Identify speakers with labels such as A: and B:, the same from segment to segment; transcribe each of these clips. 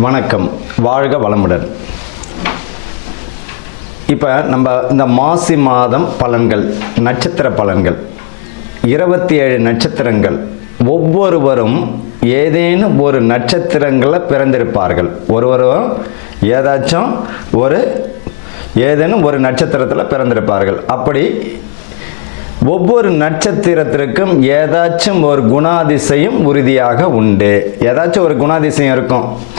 A: வணக்கம். வாழ்க வளமுடன். இப்போ நம்ம இந்த மாசி மாதம் பலன்கள் நட்சத்திர பலன்கள். இருபத்தி ஏழு நட்சத்திரங்கள். ஒவ்வொருவரும் ஏதேனும் ஒரு நட்சத்திரங்களில் பிறந்திருப்பார்கள். ஒருவரும் ஏதாச்சும் ஒரு ஏதேனும் ஒரு நட்சத்திரத்தில் பிறந்திருப்பார்கள். அப்படி ஒவ்வொரு நட்சத்திரத்திற்கும் ஏதாச்சும் ஒரு குணாதிசயம் உறுதியாக உண்டு. ஏதாச்சும் ஒரு குணாதிசயம் இருக்கும்.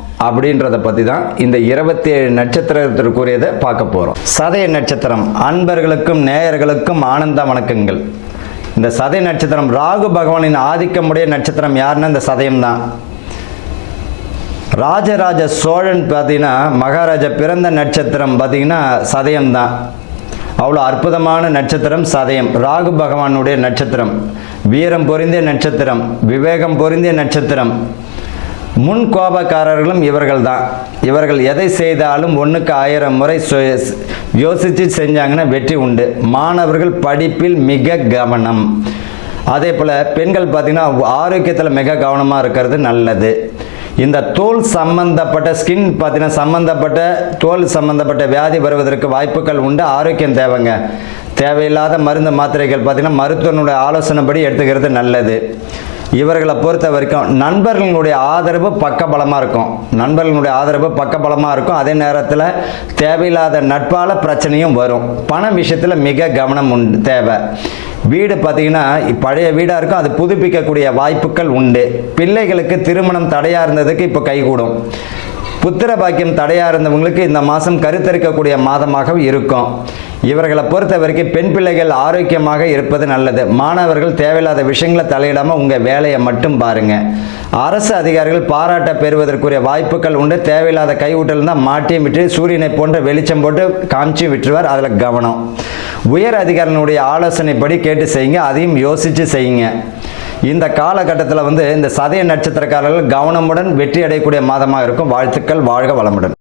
A: அப்படின்றத பற்றி தான் இந்த இருபத்தி ஏழு நட்சத்திரத்திற்குரியதை பார்க்க போகிறோம் சதய நட்சத்திரம் அன்பர்களுக்கும் நேயர்களுக்கும் ஆனந்த வணக்கங்கள். இந்த சதய நட்சத்திரம் ராகு பகவானின் ஆதிக்கமுடைய நட்சத்திரம் யாருன்னா இந்த சதயம் தான். ராஜராஜ சோழன் பார்த்தீங்கன்னா மகாராஜா பிறந்த நட்சத்திரம் பார்த்தீங்கன்னா சதயம் தான். அவ்வளோ அற்புதமான நட்சத்திரம் சதயம். ராகு பகவானுடைய நட்சத்திரம். வீரம் பொருந்திய நட்சத்திரம். விவேகம் பொருந்திய நட்சத்திரம். முன் கோபக்காரர்களும் இவர்கள் தான் இவர்கள் எதை செய்தாலும் ஒன்றுக்கு ஆயிரம் முறை யோசித்து செஞ்சாங்கன்னா வெற்றி உண்டு. மாணவர்கள் படிப்பில் மிக கவனம். அதே போல் பெண்கள் பார்த்திங்கன்னா ஆரோக்கியத்தில் மிக கவனமாக இருக்கிறது நல்லது. இந்த தோல் சம்பந்தப்பட்ட ஸ்கின் பார்த்தீங்கன்னா சம்பந்தப்பட்ட தோல் சம்பந்தப்பட்ட வியாதி வருவதற்கு வாய்ப்புகள் உண்டு ஆரோக்கியம் தேவைங்க. தேவையில்லாத மருந்து மாத்திரைகள் பார்த்தீங்கன்னா மருத்துவனுடைய ஆலோசனைப்படி எடுத்துக்கிறது நல்லது. இவர்களை பொறுத்த வரைக்கும் நண்பர்களுடைய ஆதரவு பக்கபலமாக இருக்கும். நண்பர்களுடைய ஆதரவு பக்கபலமாக இருக்கும். அதே நேரத்தில் தேவையில்லாத நட்பால பிரச்சனையும் வரும். பண விஷயத்தில் மிக கவனம் உண்டு தேவை. வீடு பார்த்தீங்கன்னா பழைய வீடாக இருக்கும். அது புதுப்பிக்கக்கூடிய வாய்ப்புகள் உண்டு. பிள்ளைகளுக்கு திருமணம் தடையாக இருந்ததுக்கு இப்போ கைகூடும். புத்திர பாக்கியம் தடையாக இருந்தவங்களுக்கு இந்த மாதம் கருத்தரிக்கக்கூடிய மாதமாக இருக்கும். இவர்களை பொறுத்த வரைக்கும் பெண் பிள்ளைகள் ஆரோக்கியமாக இருப்பது நல்லது. மாணவர்கள் தேவையில்லாத விஷயங்களை தலையிடாமல் உங்கள் வேலையை மட்டும் பாருங்க. அரசு அதிகாரிகள் பாராட்ட பெறுவதற்குரிய வாய்ப்புகள் உண்டு. தேவையில்லாத கைவிட்டல் தான் மாட்டியும் விட்டு சூரியனை போன்ற வெளிச்சம் போட்டு காமிச்சு விட்டுருவார். அதில் கவனம். உயர் அதிகாரிகளுடைய ஆலோசனைப்படி கேட்டு செய்யுங்க. அதையும் யோசித்து செய்யுங்க. இந்த காலகட்டத்தில் வந்து இந்த சதய நட்சத்திரக்காரர்கள் கவனமுடன் வெற்றி அடையக்கூடிய மாதமாக இருக்கும். வாழ்த்துக்கள் வாழ்க வளமுடன்.